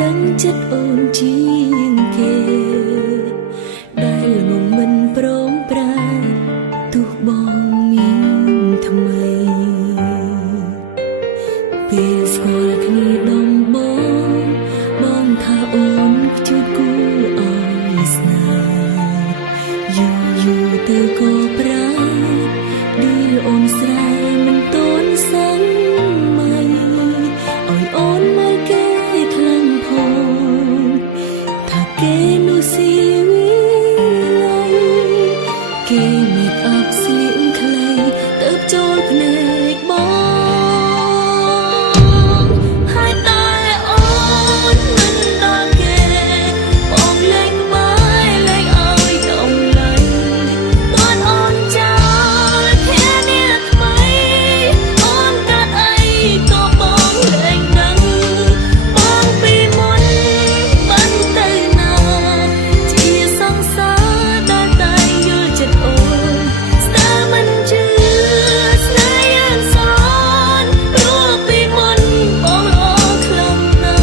ដឹងចិត្តអូនជាងគេដែលងងមិនព្រមប្រាទោះបងមានថ្មីពេលស្គាល់គ្នាដំបូងបងថាអូនជួបគូឲ្យស្នេហ៍យូរទៅក៏ប្រាឌីលអូនស្រែមិនតន់សឹងឲ្យអូនមកគេខ្លាំងផងថាគេនោះស៊ីវិល័យគេមិនអបស្លៀកខ្លីទៅចូលភ្នែកបងហើយតែអូនមិនដល់គេបងលេងក្បាយលេងឲ្យដំឡៃបានអូនចោលភានាថ្មីអូនកាត់អីក៏បងលេងដឹងបងពីមុនបានទៅណាជាសង្សារដែលតែយល់ចិត្តអូនស្ដាប់មិនជឿស្នេហ៍យ៉ាងសនព្រោះពីមុនបងល្អខ្លាំងណាស់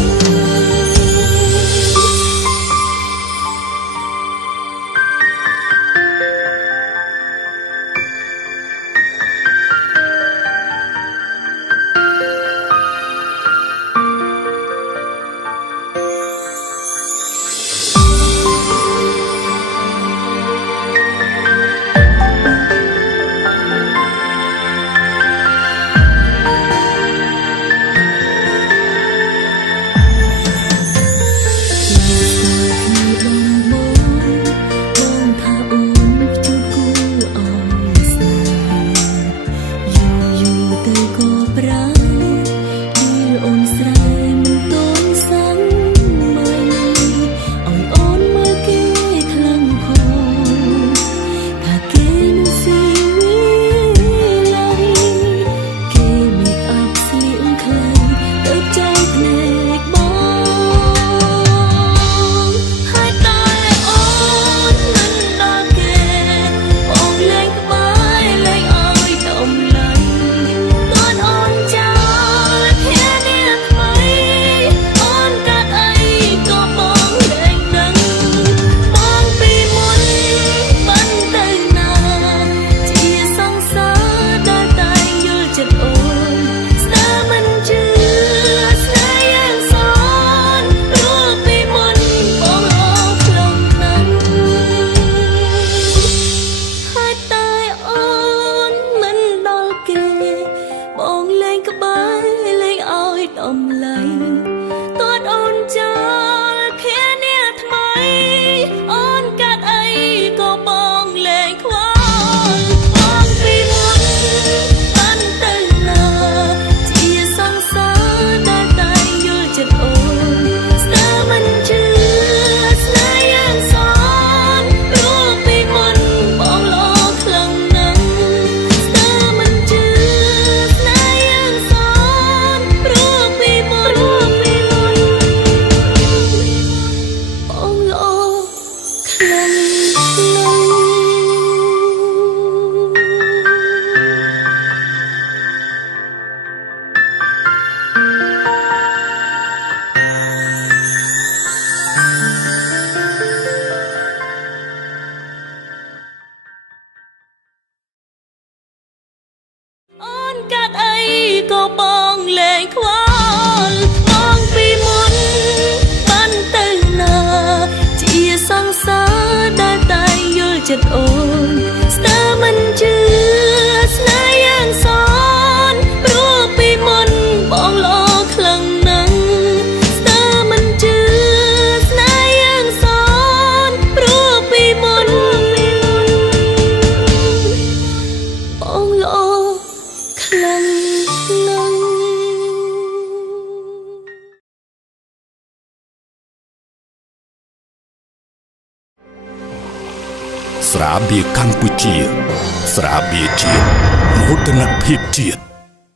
អូនកាត់អីក៏បងលែងខ្វល់បងពីមុនបានទៅណាជាសង្សារដែលតែយល់ចិត្តអូនស្ទើរមិនជឿស្នេហ៍យ៉ាងសនព្រោះពីមុនបងល្អខ្លាំងណាស់ស្ទើរមិនជឿស្នេហ៍យ៉ាងសនព្រោះពីមុនបងល្អខ្លាំងណាស់ស្រាបៀរកម្ពុជាស្រាបៀរជាតិមោទនភាពជាតិ